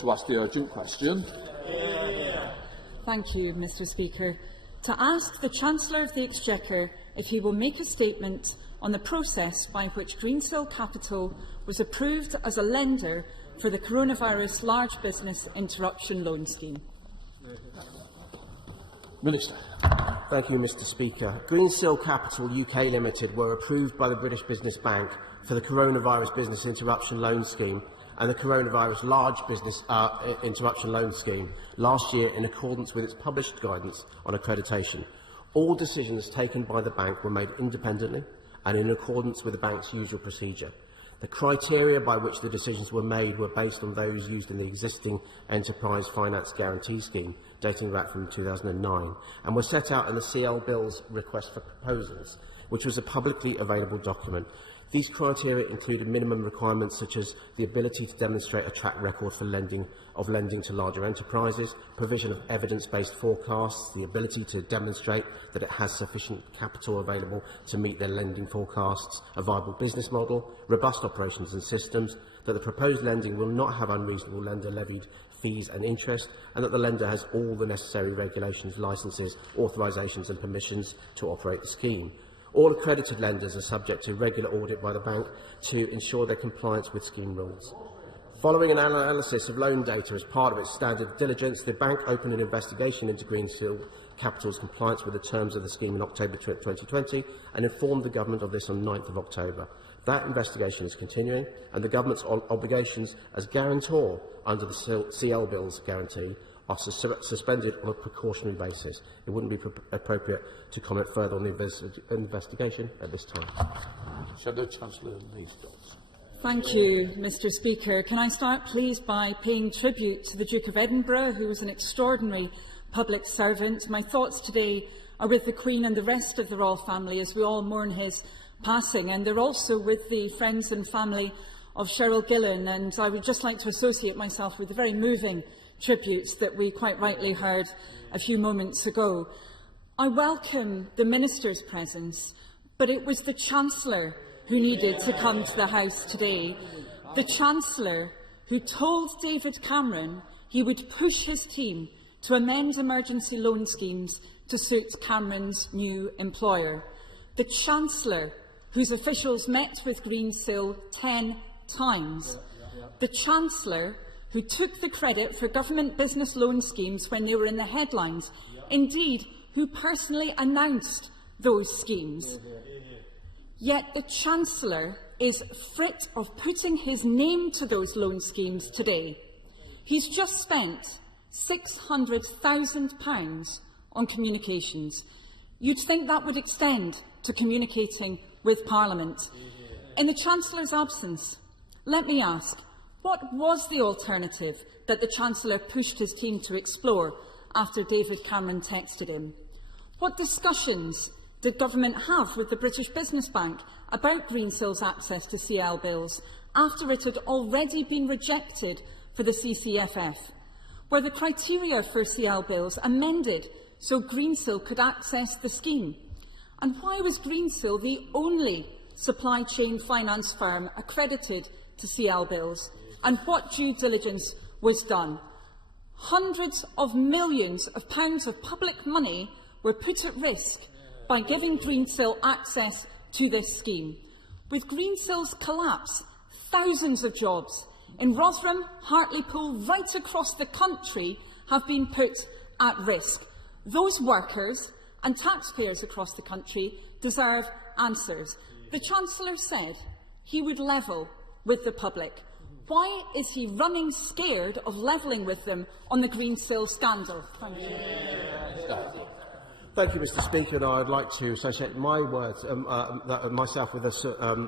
To ask the urgent question. Thank you, Mr Speaker. To ask the Chancellor of the Exchequer if he will make a statement on the process by which Greensill Capital was approved as a lender for the Coronavirus Large Business Interruption Loan Scheme. Minister. Thank you, Mr Speaker. Greensill Capital UK Limited were approved by the British Business Bank for the Coronavirus Business Interruption Loan Scheme and the Coronavirus Large Business Interruption Loan Scheme last year in accordance with its published guidance on accreditation. All decisions taken by the bank were made independently and in accordance with the bank's usual procedure. The criteria by which the decisions were made were based on those used in the existing Enterprise Finance Guarantee Scheme, dating back from 2009, and were set out in the CBILs request for proposals, which was a publicly available document. These criteria included minimum requirements such as the ability to demonstrate a track record for lending to larger enterprises, provision of evidence-based forecasts, the ability to demonstrate that it has sufficient capital available to meet their lending forecasts, a viable business model, robust operations and systems, that the proposed lending will not have unreasonable lender-levied fees and interest, and that the lender has all the necessary regulations, licences, authorisations and permissions to operate the scheme. All accredited lenders are subject to regular audit by the bank to ensure their compliance with scheme rules. Following an analysis of loan data as part of its standard diligence, the bank opened an investigation into Greensill Capital's compliance with the terms of the scheme in October 2020 and informed the Government of this on 9th of October. That investigation is continuing, and the Government's obligations as guarantor under the CBILs guarantee are suspended on a precautionary basis. It wouldn't be appropriate to comment further on the investigation at this time. Shadow Chancellor Lee Scott. Thank you, Mr Speaker. Can I start, please, by paying tribute to the Duke of Edinburgh, who was an extraordinary public servant. My thoughts today are with the Queen and the rest of the royal family as we all mourn his passing, and they're also with the friends and family of Cheryl Gillan, and I would just like to associate myself with the very moving tributes that we quite rightly heard a few moments ago. I welcome the Minister's presence, but it was the Chancellor who needed to come to the House today. The Chancellor who told David Cameron he would push his team to amend emergency loan schemes to suit Cameron's new employer. The Chancellor whose officials met with Greensill 10 times. The Chancellor who took the credit for government business loan schemes when they were in the headlines, indeed, who personally announced those schemes. Yet the Chancellor is frit of putting his name to those loan schemes today. He's just spent £600,000 on communications. You'd think that would extend to communicating with Parliament. In the Chancellor's absence, let me ask, what was the alternative that the Chancellor pushed his team to explore after David Cameron texted him? What discussions did Government have with the British Business Bank about Greensill's access to CBILs after it had already been rejected for the CCFF? Were the criteria for CBILs amended so Greensill could access the scheme? And why was Greensill the only supply chain finance firm accredited to CBILs? And what due diligence was done? Hundreds of millions of pounds of public money were put at risk by giving Greensill access to this scheme. With Greensill's collapse, thousands of jobs in Rotherham, Hartlepool, right across the country have been put at risk. Those workers and taxpayers across the country deserve answers. The Chancellor said he would level with the public. Why is he running scared of levelling with them on the Greensill scandal? Thank you. Thank you, Mr Speaker. And I'd like to associate my words, myself with the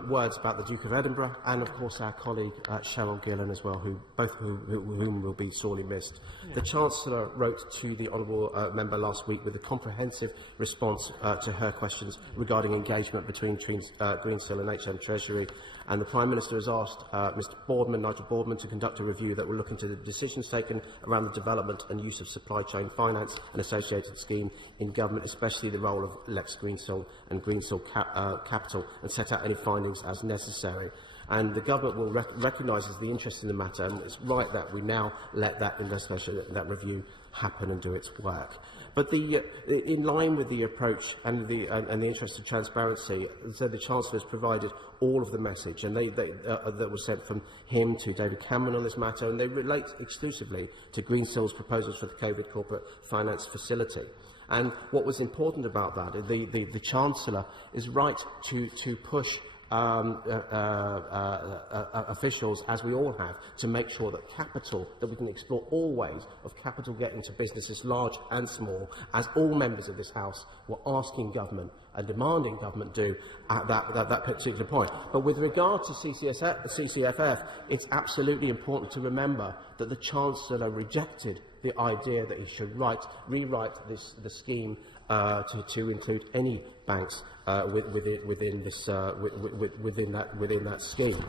words about the Duke of Edinburgh and, of course, our colleague Cheryl Gillan as well, both of whom will be sorely missed. The Chancellor wrote to the honourable member last week with a comprehensive response to her questions regarding engagement between Greensill and HM Treasury, and the Prime Minister has asked Nigel Boardman, to conduct a review that will look into the decisions taken around the development and use of supply chain finance and associated scheme in government, especially the role of Lex Greensill and Greensill Capital, and set out any findings as necessary. And the government will recognises the interest in the matter, and it's right that we now let that investigation, that review happen and do its work. But in line with the approach and the interest of transparency, so the Chancellor has provided all of the message, and that was sent from him to David Cameron on this matter, and they relate exclusively to Greensill's proposals for the COVID corporate finance facility. And what was important about that, the Chancellor is right to push officials, as we all have, to make sure that capital, that we can explore all ways of capital getting to businesses large and small, as all members of this House were asking government and demanding government do at that particular point. But with regard to CCFF, it's absolutely important to remember that the Chancellor rejected the idea that he should rewrite the scheme to include any banks within that scheme.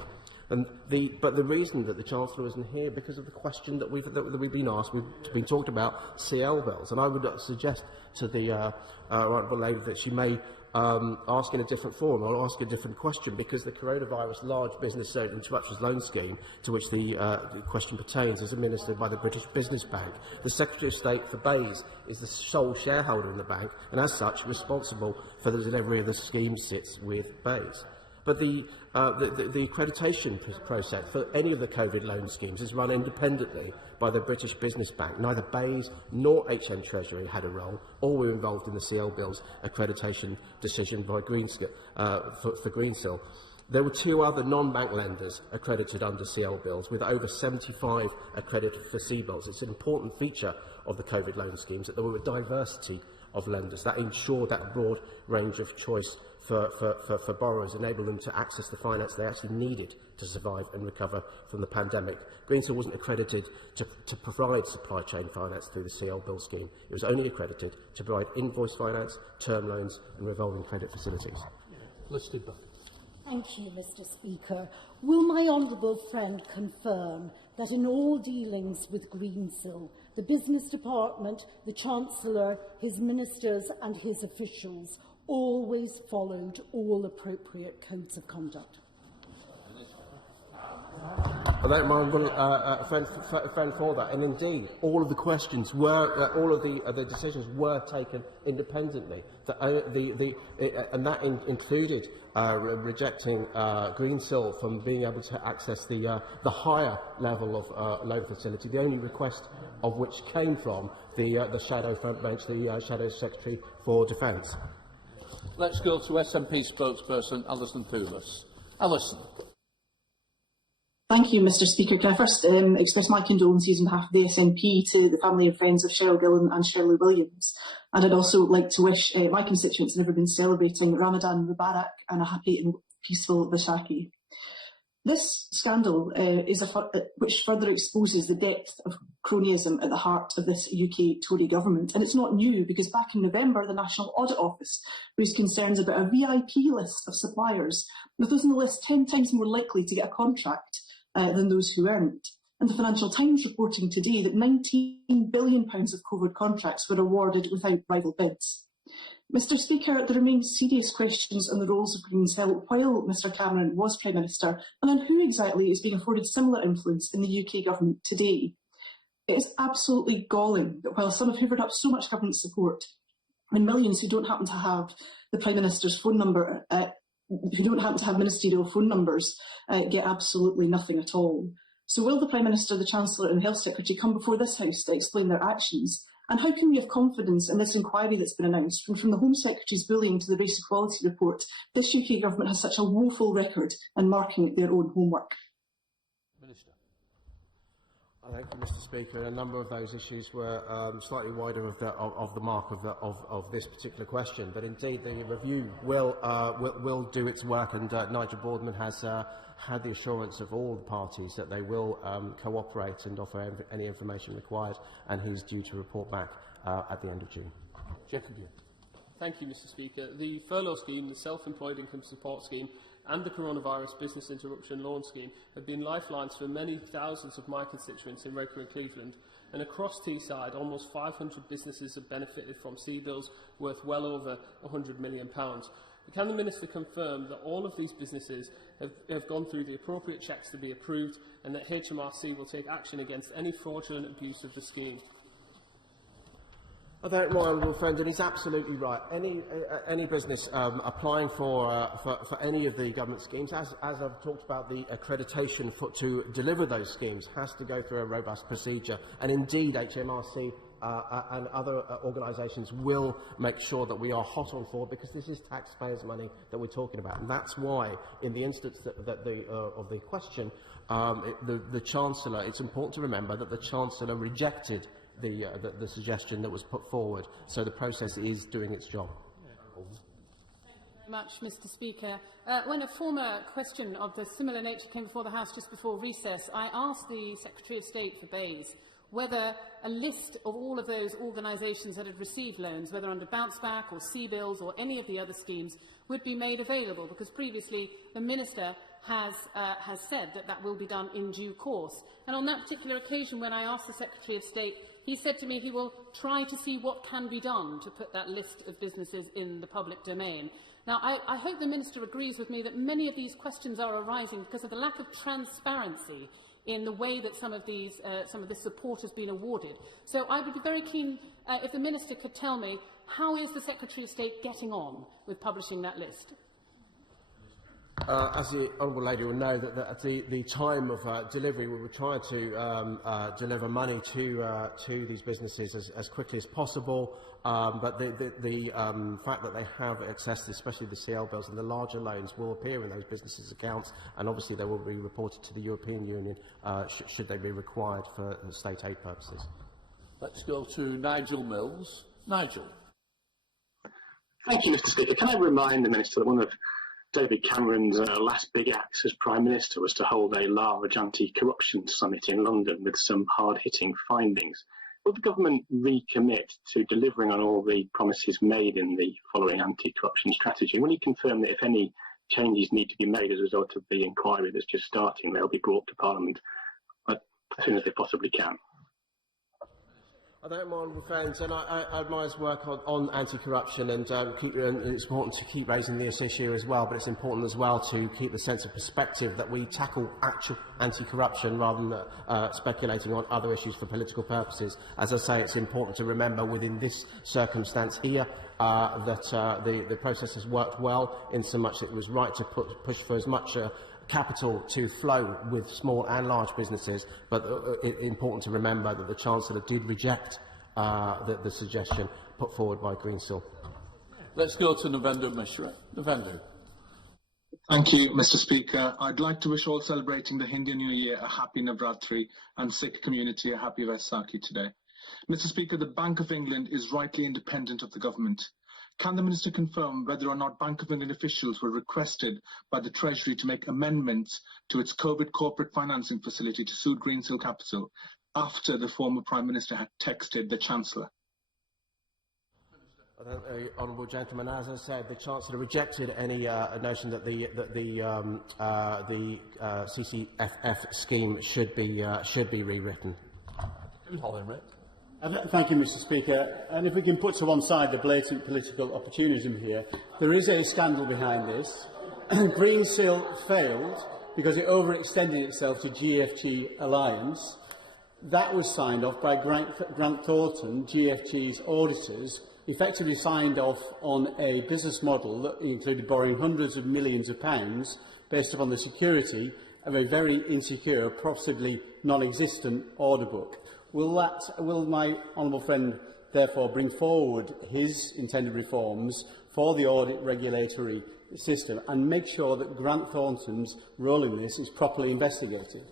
But the reason that the Chancellor isn't here because of the question that we've been asked, we've been talked about CBILs, and I would suggest to the Honourable Lady that she may ask in a different form or ask a different question, because the coronavirus large business interruptions loan scheme to which the question pertains is administered by the British Business Bank. The Secretary of State for BEIS is the sole shareholder in the bank, and as such responsible for the delivery of the scheme sits with BEIS. But the accreditation process for any of the COVID loan schemes is run independently by the British Business Bank. Neither BEIS nor HM Treasury had a role, or were involved in the CBILs accreditation decision by Greensill, for Greensill. There were 2 other non-bank lenders accredited under CBILs, with over 75 accredited for CBILs. It's an important feature of the COVID loan schemes that there were a diversity of lenders that ensured that broad range of choice for borrowers, enable them to access the finance they actually needed to survive and recover from the pandemic. Greensill wasn't accredited to provide supply chain finance through the CBIL scheme. It was only accredited to provide invoice finance, term loans and revolving credit facilities. Listed back. Thank you, Mr. Speaker. Will my honourable friend confirm that in all dealings with Greensill, the Business Department, the Chancellor, his ministers and his officials always followed all appropriate codes of conduct? I don't mind friend for that, and indeed, all of the questions were, all of the decisions were taken independently. And that included rejecting Greensill from being able to access the higher level of loan facility. The only request of which came from the shadow front bench, the Shadow Secretary for Defence. Let's go to SNP spokesperson Alison Poulos. Alison. Thank you, Mr. Speaker. Can I first express my condolences on behalf of the SNP to the family and friends of Cheryl Gillan and Shirley Williams. And I'd also like to wish my constituents who've never been celebrating Ramadan Mubarak and a happy and peaceful Vaishakhi. This scandal which further exposes the depth of cronyism at the heart of this UK Tory government. And it's not new, because back in November, the National Audit Office raised concerns about a VIP list of suppliers, with those on the list 10 times more likely to get a contract than those who weren't. And the Financial Times reporting today that £19 billion of COVID contracts were awarded without rival bids. Mr. Speaker, there remain serious questions on the roles of Greensill while Mr Cameron was Prime Minister, and on who exactly is being afforded similar influence in the UK government today. It is absolutely galling that while some have hoovered up so much government support, and millions who don't happen to have the Prime Minister's phone number, who don't happen to have ministerial phone numbers, get absolutely nothing at all. So will the Prime Minister, the Chancellor and the Health Secretary come before this House to explain their actions? And how can we have confidence in this inquiry that's been announced? From the Home Secretary's bullying to the Race Equality Report, this UK government has such a woeful record in marking their own homework. Minister. Thank you, Mr. Speaker. A number of those issues were slightly wider of the mark of this particular question, but indeed the review will do its work, and Nigel Boardman has had the assurance of all the parties that they will cooperate and offer any information required, and he's due to report back at the end of June. Jacob. Thank you, Mr. Speaker. The furlough scheme, the self-employed income support scheme and the coronavirus business interruption loan scheme have been lifelines for many thousands of my constituents in Redcar and Cleveland, and across Teesside almost 500 businesses have benefited from CBILs worth well over £100 million. Can the Minister confirm that all of these businesses have gone through the appropriate checks to be approved and that HMRC will take action against any fraudulent abuse of the scheme? I thank my honourable friend, and he's absolutely right. Any business applying for any of the government schemes, as I've talked about, the accreditation to deliver those schemes has to go through a robust procedure, and indeed HMRC and other organisations will make sure that we are hot on board, because this is taxpayers' money that we're talking about, and that's why, in the instance of the question, the Chancellor, it's important to remember that the Chancellor rejected the suggestion that was put forward, so the process is doing its job. Thank you very much, Mr. Speaker. When a former question of the similar nature came before the House just before recess, I asked the Secretary of State for BEIS whether a list of all of those organisations that had received loans, whether under Bounce Back or CBILs or any of the other schemes, would be made available, because previously the Minister has said that that will be done in due course. And on that particular occasion, when I asked the Secretary of State, he said to me he will try to see what can be done to put that list of businesses in the public domain. Now, I hope the Minister agrees with me that many of these questions are arising because of the lack of transparency in the way that some of this support has been awarded. So I would be very keen if the Minister could tell me, how is the Secretary of State getting on with publishing that list? As the Honourable Lady will know, that at the time of delivery, we were trying to deliver money to these businesses as quickly as possible. But the fact that they have access, especially the CBILs and the larger loans, will appear in those businesses' accounts, and obviously they will be reported to the European Union should they be required for state aid purposes. Let's go to Nigel Mills. Nigel. Thank you, Mr. Speaker. Can I remind the Minister that one of David Cameron's last big acts as Prime Minister was to hold a large anti-corruption summit in London with some hard-hitting findings? Will the government recommit to delivering on all the promises made in the following anti-corruption strategy? Will you confirm that if any changes need to be made as a result of the inquiry that's just starting, they'll be brought to Parliament as soon as they possibly can? I don't mind with friends, and I admire his work on anti-corruption, and it's important to keep raising this issue as well, but it's important as well to keep the sense of perspective that we tackle actual anti-corruption rather than speculating on other issues for political purposes. As I say, it's important to remember within this circumstance here that the process has worked well, in so much that it was right to push for as much capital to flow with small and large businesses, but it's important to remember that the Chancellor did reject the suggestion put forward by Greensill. Let's go to Navendra Mishra. Navendra. Thank you, Mr. Speaker. I'd like to wish all celebrating the Hindu New Year a happy Navratri and Sikh community a happy Vaisakhi today. Mr. Speaker, the Bank of England is rightly independent of the government. Can the Minister confirm whether or not Bank of England officials were requested by the Treasury to make amendments to its COVID corporate financing facility to suit Greensill Capital after the former Prime Minister had texted the Chancellor? Honourable gentleman, as I said, the Chancellor rejected any notion that the CCFF scheme should be rewritten. Thank you, Mr. Speaker. And if we can put to one side the blatant political opportunism here, there is a scandal behind this. Greensill failed because it overextended itself to GFG Alliance. That was signed off by Grant Thornton, GFG's auditors, effectively signed off on a business model that included borrowing hundreds of millions of pounds based upon the security of a very insecure, possibly non-existent order book. Will my honourable friend therefore bring forward his intended reforms for the audit regulatory system and make sure that Grant Thornton's role in this is properly investigated?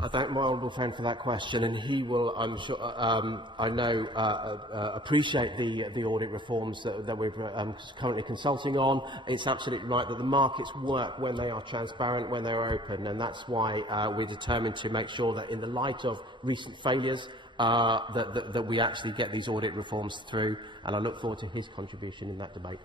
I thank my honourable friend for that question, and he will, I'm sure, I know, appreciate the audit reforms that we're currently consulting on. It's absolutely right that the markets work when they are transparent, when they are open, and that's why we're determined to make sure that in the light of recent failures, that we actually get these audit reforms through, and I look forward to his contribution in that debate.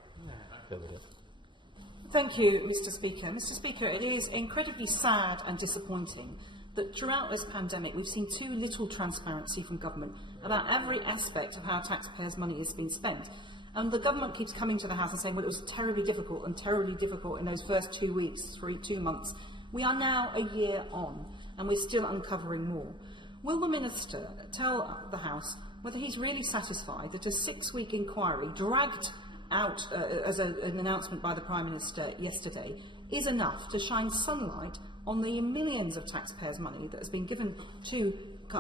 Thank you, Mr. Speaker. Mr. Speaker, it is incredibly sad and disappointing that throughout this pandemic we've seen too little transparency from government about every aspect of how taxpayers' money is being spent. And the government keeps coming to the House and saying, well, it was terribly difficult in those first 2 weeks, 2 months. We are now a year on, and we're still uncovering more. Will the Minister tell the House whether he's really satisfied that a 6-week inquiry dragged out as an announcement by the Prime Minister yesterday is enough to shine sunlight on the millions of taxpayers' money that has been given to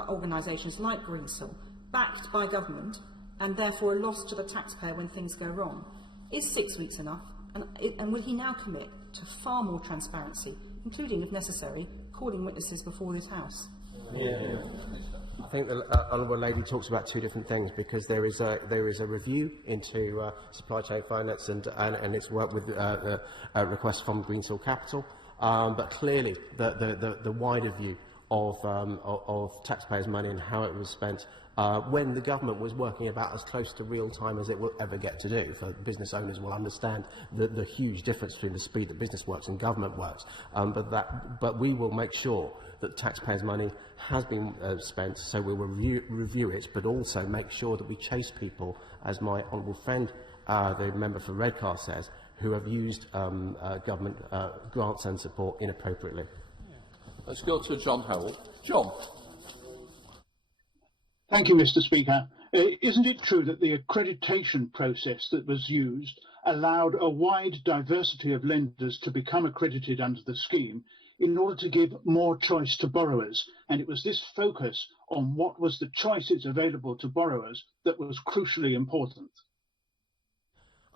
organisations like Greensill, backed by government, and therefore a loss to the taxpayer when things go wrong? Is 6 weeks enough? And will he now commit to far more transparency, including, if necessary, calling witnesses before this House? I think the Honourable Lady talks about two different things, because there is a review into supply chain finance and its work with requests from Greensill Capital, but clearly the wider view of taxpayers' money and how it was spent when the government was working about as close to real time as it will ever get to do. For business owners will understand the huge difference between the speed that business works and government works. But we will make sure that taxpayers' money has been spent, so we will review it, but also make sure that we chase people, as my honourable friend, the member for Redcar, says, who have used government grants and support inappropriately. Let's go to John Howell. John. Thank you, Mr. Speaker. Isn't it true that the accreditation process that was used allowed a wide diversity of lenders to become accredited under the scheme in order to give more choice to borrowers? And it was this focus on what was the choices available to borrowers that was crucially important.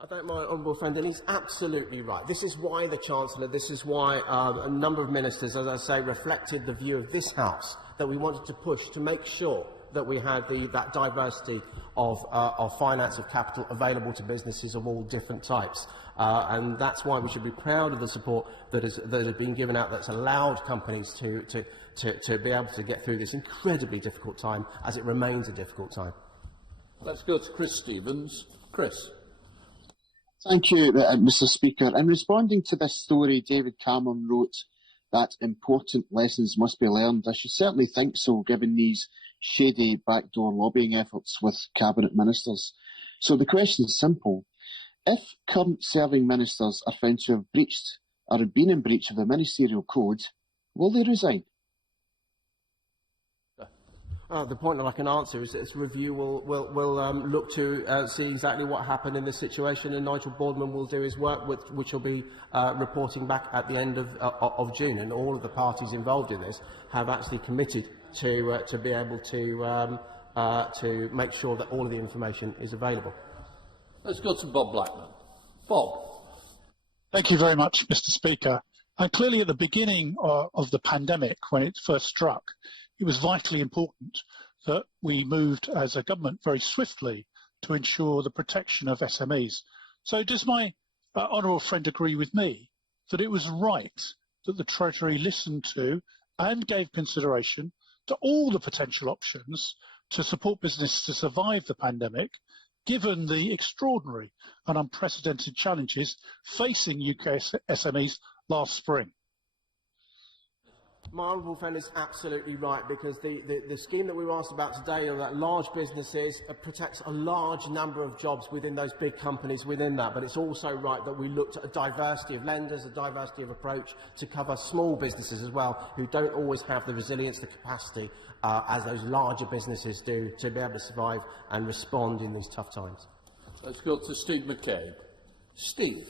I thank my honourable friend, and he's absolutely right. This is why the Chancellor, this is why a number of ministers, as I say, reflected the view of this House that we wanted to push to make sure that we had that diversity of finance, of capital available to businesses of all different types. And that's why we should be proud of the support that has been given out, that's allowed companies to be able to get through this incredibly difficult time, as it remains a difficult time. Let's go to Chris Stevens. Chris. Thank you, Mr. Speaker. In responding to this story, David Cameron wrote that important lessons must be learned. I should certainly think so, given these shady backdoor lobbying efforts with cabinet ministers. So the question is simple. If current serving ministers are found to have breached or have been in breach of the ministerial code, will they resign? The point that I can answer is that this review will look to see exactly what happened in this situation, and Nigel Boardman will do his work, which will be reporting back at the end of June. And all of the parties involved in this have actually committed to be able to make sure that all of the information is available. Let's go to Bob Blackman. Bob. Thank you very much, Mr. Speaker. Clearly, at the beginning of the pandemic, when it first struck, it was vitally important that we moved as a government very swiftly to ensure the protection of SMEs. So does my honourable friend agree with me that it was right that the Treasury listened to and gave consideration to all the potential options to support business to survive the pandemic, given the extraordinary and unprecedented challenges facing UK SMEs last spring? My honourable friend is absolutely right, because the scheme that we were asked about today, that large businesses, protects a large number of jobs within those big companies within that. But it's also right that we looked at a diversity of lenders, a diversity of approach to cover small businesses as well, who don't always have the resilience, the capacity, as those larger businesses do, to be able to survive and respond in these tough times. Let's go to Steve McCabe. Steve.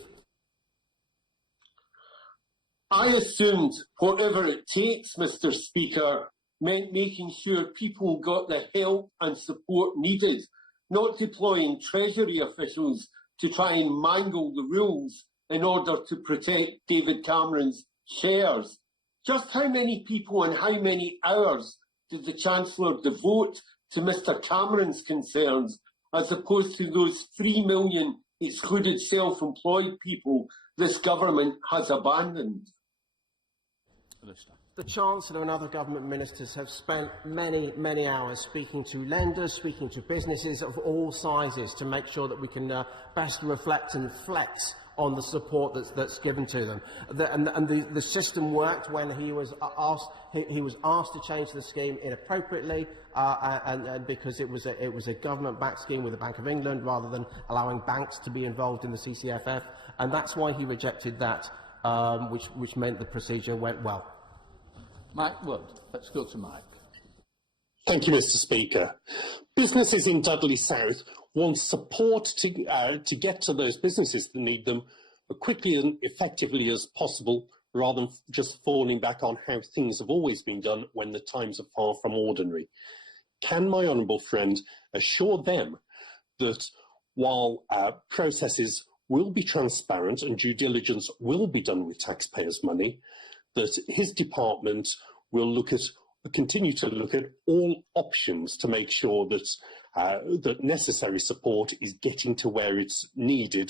I assumed whatever it takes, Mr. Speaker, meant making sure people got the help and support needed, not deploying Treasury officials to try and mangle the rules in order to protect David Cameron's shares. Just how many people and how many hours did the Chancellor devote to Mr. Cameron's concerns, as opposed to those 3 million excluded self-employed people this government has abandoned? The Chancellor and other government ministers have spent many, many hours speaking to lenders, speaking to businesses of all sizes, to make sure that we can best reflect and flex on the support that's given to them. The system worked when he was asked to change the scheme inappropriately, and because it was a government-backed scheme with the Bank of England rather than allowing banks to be involved in the CCFF, and that's why he rejected that, which meant the procedure went well. Mike Wood. Let's go to Mike. Thank you, Mr. Speaker. Businesses in Dudley South want support to get to those businesses that need them as quickly and effectively as possible, rather than just falling back on how things have always been done when the times are far from ordinary. Can my honourable friend assure them that while processes will be transparent and due diligence will be done with taxpayers' money, that his department will continue to look at all options to make sure that that necessary support is getting to where it's needed,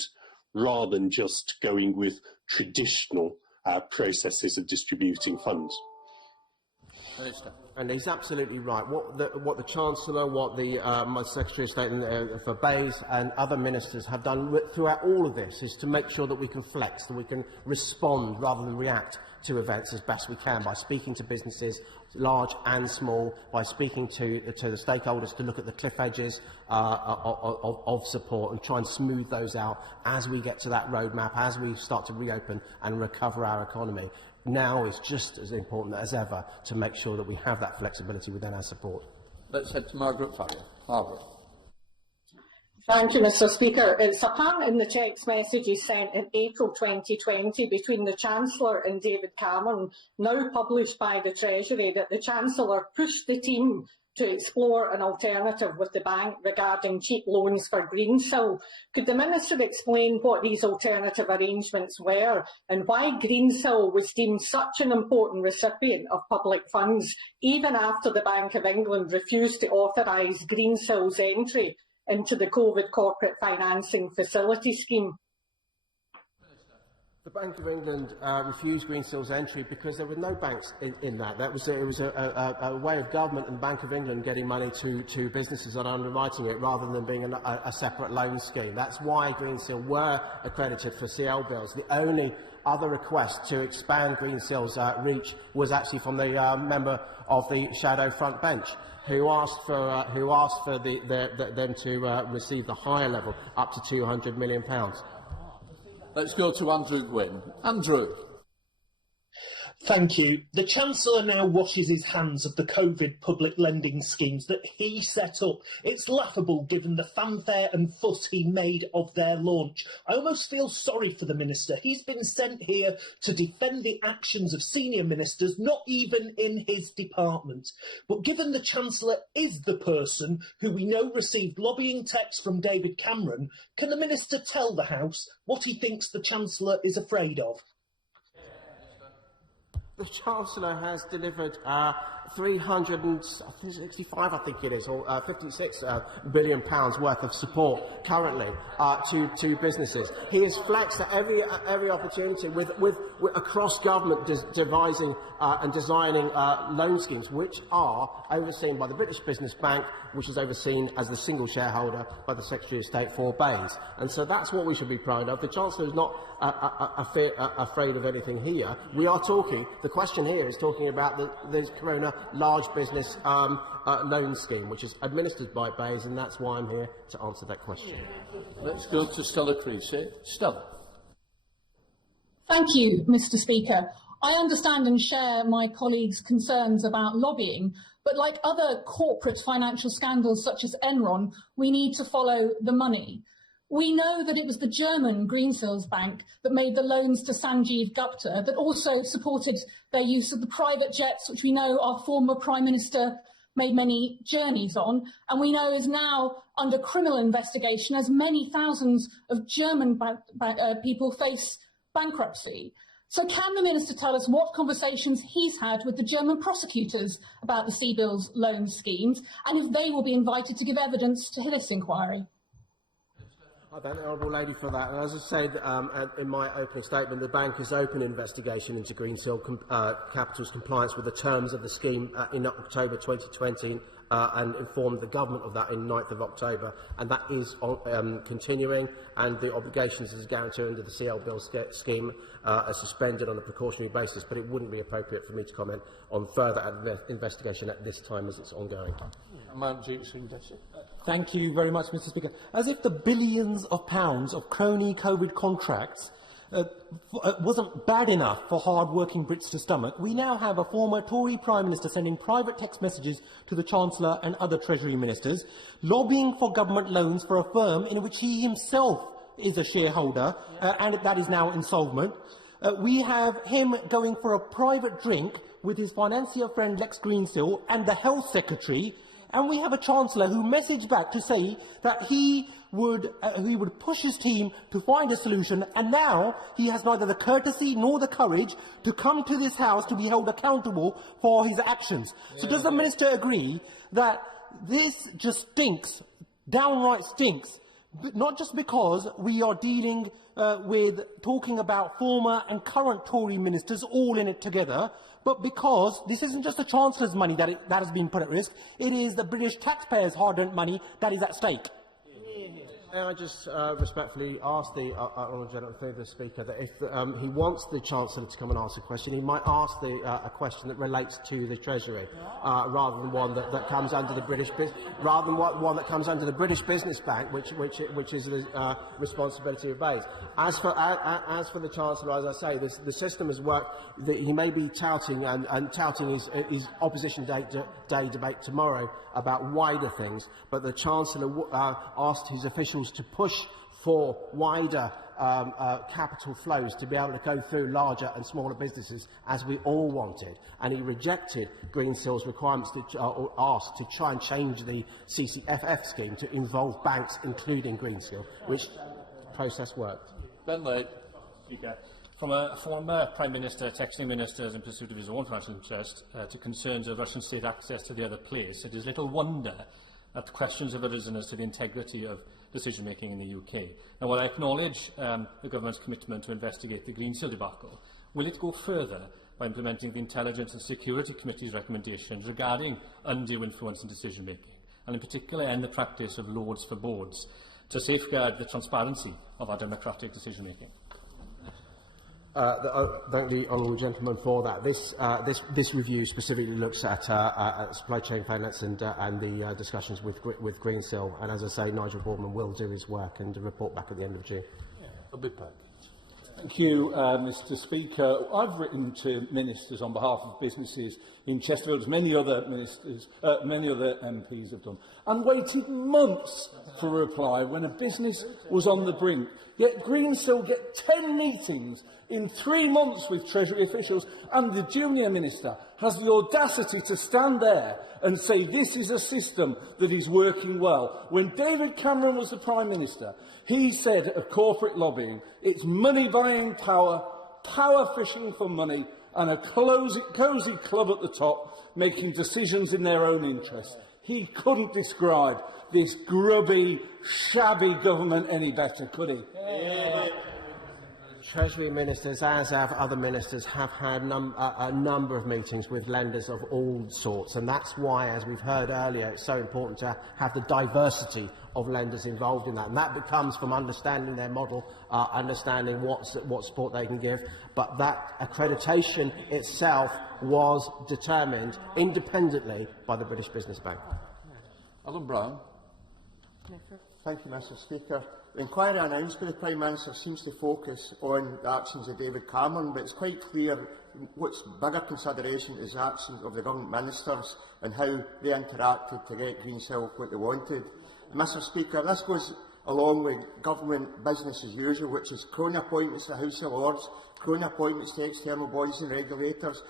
rather than just going with traditional processes of distributing funds? And he's absolutely right. What the Chancellor, what the Secretary of State for Bays and other ministers have done throughout all of this is to make sure that we can flex, that we can respond rather than react to events as best we can by speaking to businesses, large and small, by speaking to the stakeholders to look at the cliff edges of support and try and smooth those out as we get to that roadmap, as we start to reopen and recover our economy. Now is just as important as ever to make sure that we have that flexibility within our support. Let's head to Margaret Farrier. Margaret. Thank you, Mr. Speaker. It's apparent in the text messages sent in April 2020 between the Chancellor and David Cameron, now published by the Treasury, that the Chancellor pushed the team to explore an alternative with the bank regarding cheap loans for Greensill. Could the Minister explain what these alternative arrangements were and why Greensill was deemed such an important recipient of public funds, even after the Bank of England refused to authorise Greensill's entry into the COVID corporate financing facility scheme? The Bank of England refused Greensill's entry because there were no banks in that. It was a way of government and the Bank of England getting money to businesses that are underwriting it rather than being a separate loan scheme. That's why Greensill were accredited for CBILs. The only other request to expand Greensill's reach was actually from the member of the shadow front bench, who asked for them to receive the higher level, up to £200 million. Let's go to Andrew Gwynn. Andrew. Thank you. The Chancellor now washes his hands of the COVID public lending schemes that he set up. It's laughable given the fanfare and fuss he made of their launch. I almost feel sorry for the Minister. He's been sent here to defend the actions of senior ministers, not even in his department. But given the Chancellor is the person who we know received lobbying texts from David Cameron, can the Minister tell the House what he thinks the Chancellor is afraid of? The Chancellor has delivered 365, I think it is, or £56 billion worth of support currently to businesses. He has flexed at every opportunity with across government devising and designing loan schemes, which are overseen by the British Business Bank, which is overseen as the single shareholder by the Secretary of State for Bays. And so that's what we should be proud of. The Chancellor is not afraid of anything here. We are talking, the question here is talking about the Corona Large Business Loan Scheme, which is administered by Bays, and that's why I'm here to answer that question. Let's go to Stella Creasy. Stella. Thank you, Mr. Speaker. I understand and share my colleagues' concerns about lobbying, but like other corporate financial scandals such as Enron, we need to follow the money. We know that it was the German Greensill bank that made the loans to Sanjeev Gupta that also supported their use of the private jets, which we know our former Prime Minister made many journeys on, and we know is now under criminal investigation as many thousands of German people face bankruptcy. So can the Minister tell us what conversations he's had with the German prosecutors about the CBILs loan schemes, and if they will be invited to give evidence to this inquiry? I thank the Honourable Lady for that. And as I said in my opening statement, the bank has opened investigation into Greensill Capital's compliance with the terms of the scheme in October 2020 and informed the government of that in 9th of October, and that is continuing, and the obligations as a guarantor under the CBILs scheme are suspended on a precautionary basis, but it wouldn't be appropriate for me to comment on further investigation at this time as it's ongoing. Thank you very much, Mr. Speaker. As if the billions of pounds of crony COVID contracts wasn't bad enough for hard-working Brits to stomach, we now have a former Tory Prime Minister sending private text messages to the Chancellor and other Treasury Ministers, lobbying for government loans for a firm in which he himself is a shareholder, and that is now insolvent. We have him going for a private drink with his financier friend Lex Greensill and the Health Secretary, and we have a Chancellor who messaged back to say that he would push his team to find a solution, and now he has neither the courtesy nor the courage to come to this House to be held accountable for his actions. So does the Minister agree that this just stinks, downright stinks, but not just because we are dealing with talking about former and current Tory ministers all in it together, but because this isn't just the Chancellor's money that has been put at risk, it is the British taxpayers' hard-earned money that is at stake? May I just respectfully ask the Honourable Gentleman through the Speaker that if he wants the Chancellor to come and ask a question, he might ask a question that relates to the Treasury, rather than one that comes under the British one that comes under the British Business Bank, which is the responsibility of BEIS. As for the Chancellor, as I say, the system has worked. He may be touting and touting his opposition day debate tomorrow about wider things, but the Chancellor asked his officials to push for wider capital flows to be able to go through larger and smaller businesses, as we all wanted, and he rejected Greensill's requirements or asked to try and change the CCFF scheme to involve banks, including Greensill, which process worked. Ben Lake. Speaker. From a former Prime Minister texting ministers in pursuit of his own financial interest to concerns of Russian state access to the other place, it is little wonder that questions have arisen as to the integrity of decision-making in the UK. Now, while I acknowledge the government's commitment to investigate the Greensill debacle, will it go further by implementing the Intelligence and Security Committee's recommendations regarding undue influence in decision-making, and in particular end the practice of lords for boards, to safeguard the transparency of our democratic decision-making? Thank the Honourable Gentleman for that. This review specifically looks at supply chain finance and the discussions with Greensill. And as I say, Nigel Boardman will do his work and report back at the end of June. Thank you, Mr. Speaker. I've written to ministers on behalf of businesses in Chesterfield, as many other MPs have done, and waited months for a reply when a business was on the brink. Yet Greensill get 10 meetings in 3 months with Treasury officials, and the junior minister has the audacity to stand there and say this is a system that is working well. When David Cameron was the Prime Minister, he said of corporate lobbying, it's money buying power, power fishing for money, and a cosy club at the top making decisions in their own interest. He couldn't describe this grubby, shabby government any better, could he? Treasury ministers, as have other ministers, have had a number of meetings with lenders of all sorts, and that's why, as we've heard earlier, it's so important to have the diversity of lenders involved in that. And that becomes from understanding their model, understanding what support they can give. But that accreditation itself was determined independently by the British Business Bank. Alan Brown. Thank you, Mr. Speaker. The inquiry announced by the Prime Minister seems to focus on the actions of David Cameron, but it's quite clear what's bigger consideration is the actions of the government ministers and how they interacted to get Greensill what they wanted. And Mr. Speaker, this goes along with government business as usual, which is crony appointments to the House of Lords, crony appointments to external bodies and regulators,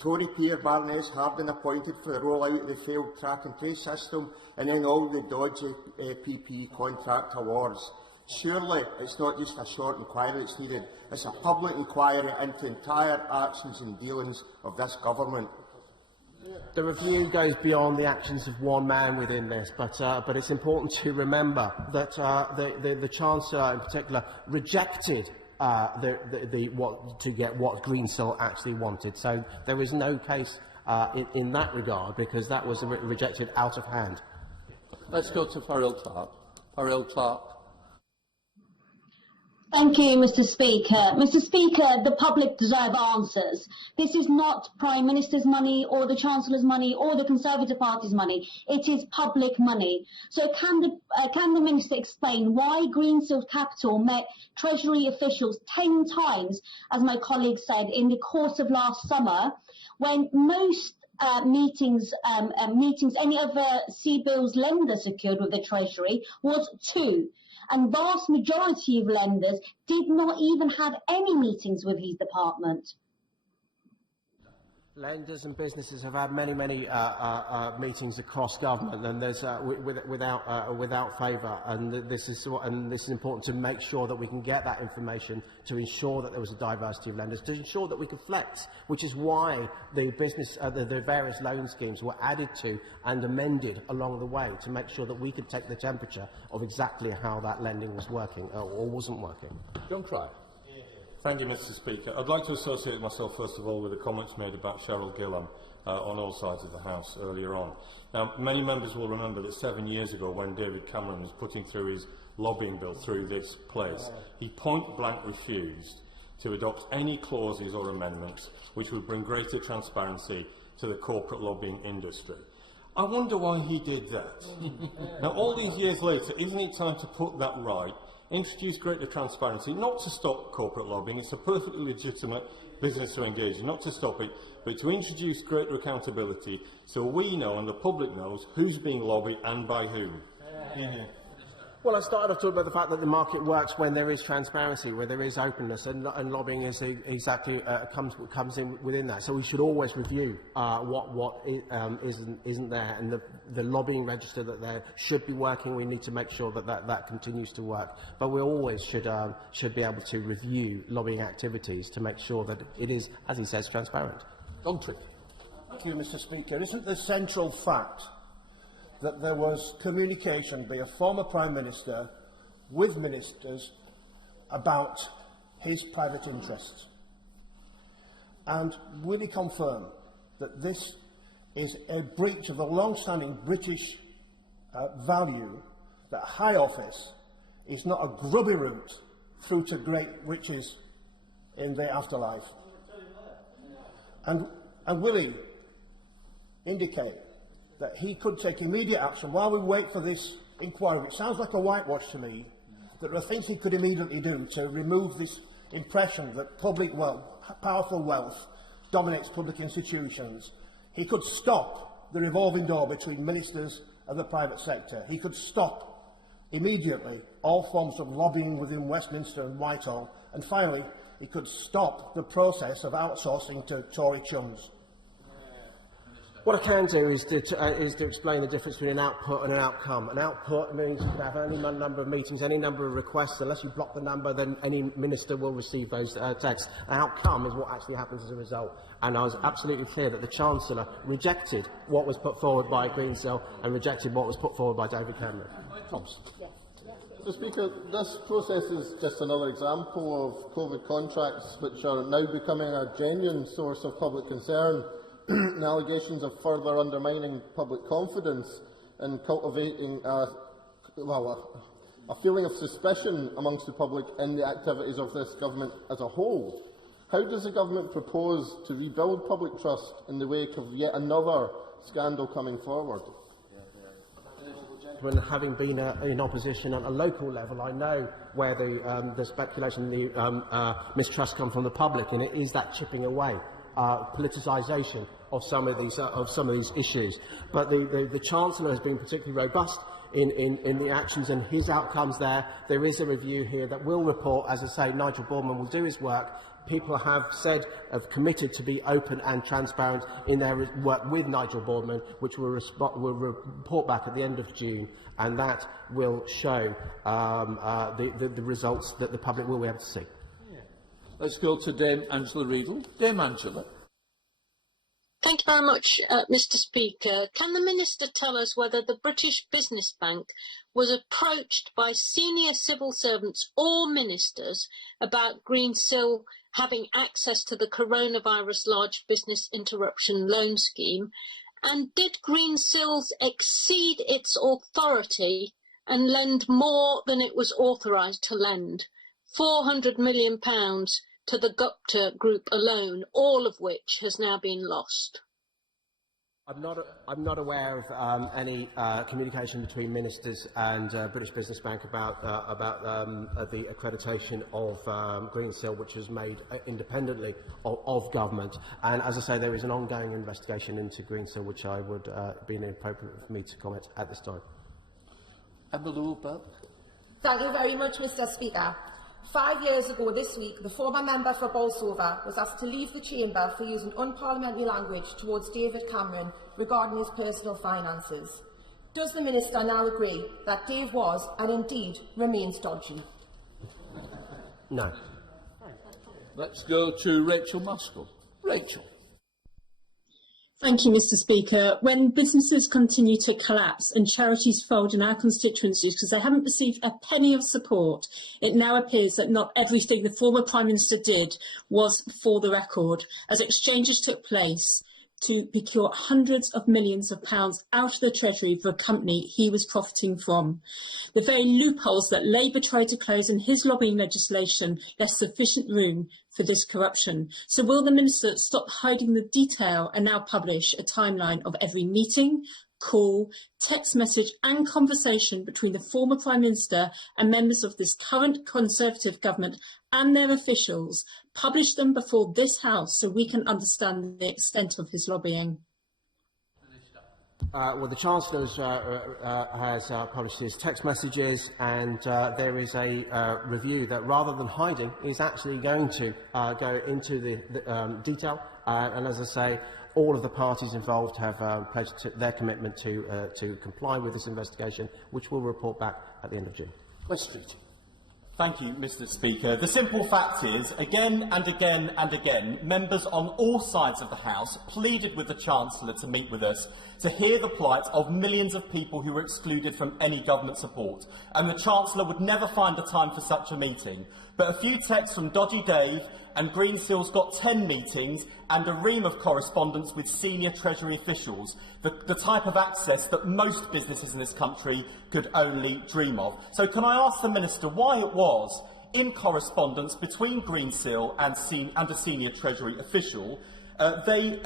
Tory peer Baroness Harding appointed for the rollout of the failed track and trace system, and then all the dodgy PP contract awards. Surely it's not just a short inquiry that's needed, it's a public inquiry into the entire actions and dealings of this government. The review goes beyond the actions of one man within this, but it's important to remember that the Chancellor in particular rejected to get what Greensill actually wanted. So there is no case in that regard, because that was rejected out of hand. Let's go to Farrell Clark. Farrell Clark. Thank you, Mr. Speaker. Mr. Speaker, the public deserve answers. This is not Prime Minister's money or the Chancellor's money or the Conservative Party's money. It is public money. So can the Minister explain why Greensill Capital met Treasury officials 10 times, as my colleague said, in the course of last summer, when most meetings any other CBILs lender secured with the Treasury was 2. And vast majority of lenders did not even have any meetings with his department. Lenders and businesses have had many meetings across government, and there's without favour. And this is important to make sure that we can get that information to ensure that there was a diversity of lenders, to ensure that we could flex, which is why the various loan schemes were added to and amended along the way to make sure that we could take the temperature of exactly how that lending was working or wasn't working. John Cry. Thank you, Mr. Speaker. I'd like to associate myself, first of all, with the comments made about Cheryl Gillam on all sides of the House earlier on. Now, many members will remember that 7 years ago, when David Cameron was putting through his lobbying bill through this place, he point-blank refused to adopt any clauses or amendments which would bring greater transparency to the corporate lobbying industry. I wonder why he did that. Now, all these years later, isn't it time to put that right? Introduce greater transparency, not to stop corporate lobbying. It's a perfectly legitimate business to engage in, not to stop it, but to introduce greater accountability so we know and the public knows who's being lobbied and by whom. Well, I started off talking about the fact that the market works when there is transparency, where there is openness, and lobbying is exactly comes in within that. So we should always review what isn't there, and the lobbying register that there should be working. We need to make sure that continues to work. But we always should be able to review lobbying activities to make sure that it is, as he says, transparent. Thank you, Mr. Speaker. Isn't the central fact that there was communication by a former Prime Minister with ministers about his private interests? And will he confirm that this is a breach of the long-standing British value that high office is not a grubby route through to great riches in the afterlife? And will he indicate that he could take immediate action while we wait for this inquiry, which sounds like a whitewash to me, that there are things he could immediately do to remove this impression that public wealth, powerful wealth, dominates public institutions? He could stop the revolving door between ministers and the private sector. He could stop immediately all forms of lobbying within Westminster and Whitehall. And finally, he could stop the process of outsourcing to Tory chums. What I can do is to explain the difference between an output and an outcome. An output means you can have any number of meetings, any number of requests. Unless you block the number, then any minister will receive those texts. An outcome is what actually happens as a result. And I was absolutely clear that the Chancellor rejected what was put forward by Greensill and rejected what was put forward by David Cameron. Mr. Speaker, this process is just another example of COVID contracts which are now becoming a genuine source of public concern. And allegations of further undermining public confidence and cultivating a feeling of suspicion amongst the public in the activities of this government as a whole. How does the government propose to rebuild public trust in the wake of yet another scandal coming forward? Having been in opposition at a local level, I know where the speculation, the mistrust come from the public, and it is that chipping away. Politicisation of some of these issues, but the Chancellor has been particularly robust in the actions and his outcomes there. There is a review here that will report, as I say, Nigel Boardman will do his work. People have committed to be open and transparent in their work with Nigel Boardman, which will report back at the end of June, and that will show the results that the public will be able to see. Let's go to Dame Angela Riedel. Dame Angela. Thank you very much, Mr. Speaker. Can the Minister tell us whether the British Business Bank was approached by senior civil servants or ministers about Greensill having access to the coronavirus large business interruption loan scheme? And did Greensill exceed its authority and lend more than it was authorised to lend? £400 million to the Gupta Group alone, all of which has now been lost. I'm not aware of any communication between ministers and British Business Bank about the accreditation of Greensill, which was made independently of government. And as I say, there is an ongoing investigation into Greensill, which I would be inappropriate for me to comment at this time. Thank you very much, Mr. Speaker. 5 years ago this week, the former member for Bolsover was asked to leave the chamber for using unparliamentary language towards David Cameron regarding his personal finances. Does the Minister now agree that Dave was, and indeed remains, dodgy? No. Let's go to Rachel Muskell. Rachel. Thank you, Mr. Speaker. When businesses continue to collapse and charities fold in our constituencies because they haven't received a penny of support, it now appears that not everything the former Prime Minister did was for the record, as exchanges took place to procure hundreds of millions of pounds out of the Treasury for a company he was profiting from. The very loopholes that Labour tried to close in his lobbying legislation left sufficient room for this corruption. So will the Minister stop hiding the detail and now publish a timeline of every meeting, call, text message and conversation between the former Prime Minister and members of this current Conservative government and their officials, publish them before this House so we can understand the extent of his lobbying? Well, the Chancellor has published his text messages, and there is a review that, rather than hiding, is actually going to go into the detail. And as I say, all of the parties involved have pledged their commitment to comply with this investigation, which will report back at the end of June. West Street. Thank you, Mr. Speaker. The simple fact is, again and again and again, members on all sides of the House pleaded with the Chancellor to meet with us to hear the plight of millions of people who were excluded from any government support, and the Chancellor would never find the time for such a meeting. But a few texts from Dodgy Dave and Greensill's got 10 meetings and a ream of correspondence with senior Treasury officials, the type of access that most businesses in this country could only dream of. So can I ask the Minister why it was, in correspondence between Greensill and a senior Treasury official, they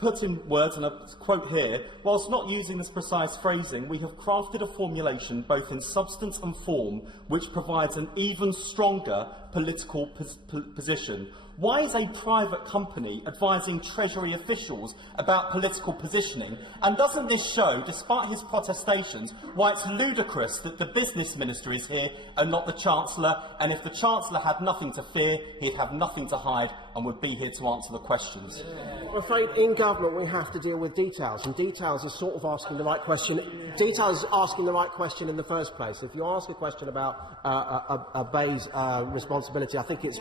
put in words, and I quote here, whilst not using this precise phrasing, we have crafted a formulation both in substance and form which provides an even stronger political position. Why is a private company advising Treasury officials about political positioning? And doesn't this show, despite his protestations, why it's ludicrous that the Business Minister is here and not the Chancellor? And if the Chancellor had nothing to fear, he'd have nothing to hide and would be here to answer the questions. I'm afraid in government we have to deal with details, and details is sort of asking the right question. Details is asking the right question in the first place. If you ask a question about a BEIS responsibility, I think it's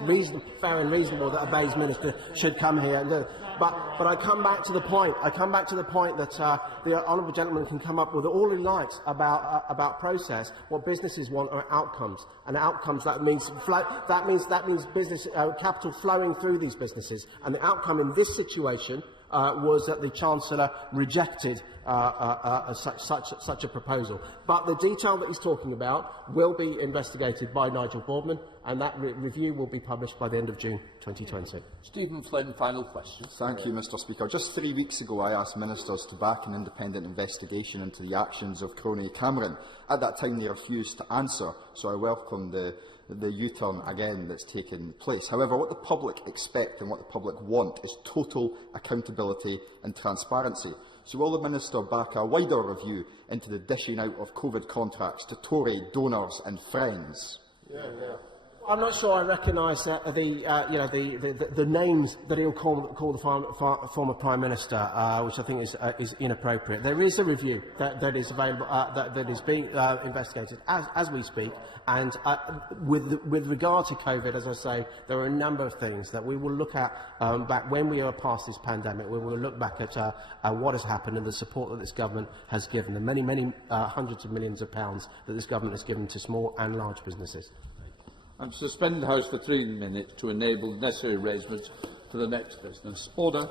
fair and reasonable that a BEIS minister should come here and do it. But I come back to the point. I come back to the point that the honourable gentleman can come up with all he likes about process. What businesses want are outcomes, and outcomes that means business capital flowing through these businesses. And the outcome in this situation was that the Chancellor rejected such a proposal. But the detail that he's talking about will be investigated by Nigel Boardman, and that review will be published by the end of June 2020. Stephen Flynn, final question. Thank you, Mr. Speaker. Just 3 weeks ago, I asked ministers to back an independent investigation into the actions of crony Cameron. At that time, they refused to answer, so I welcome the U-turn again that's taken place. However, what the public expect and what the public want is total accountability and transparency. So will the Minister back a wider review into the dishing out of COVID contracts to Tory donors and friends? I'm not sure I recognise the names that he'll call the former Prime Minister, which I think is inappropriate. There is a review that is available, that is being investigated as we speak, and with regard to COVID, as I say, there are a number of things that we will look at back when we are past this pandemic. We will look back at what has happened and the support that this government has given, the many hundreds of millions of pounds that this government has given to small and large businesses. and to suspend the House for 3 minutes to enable necessary arrangements for the next business. Order.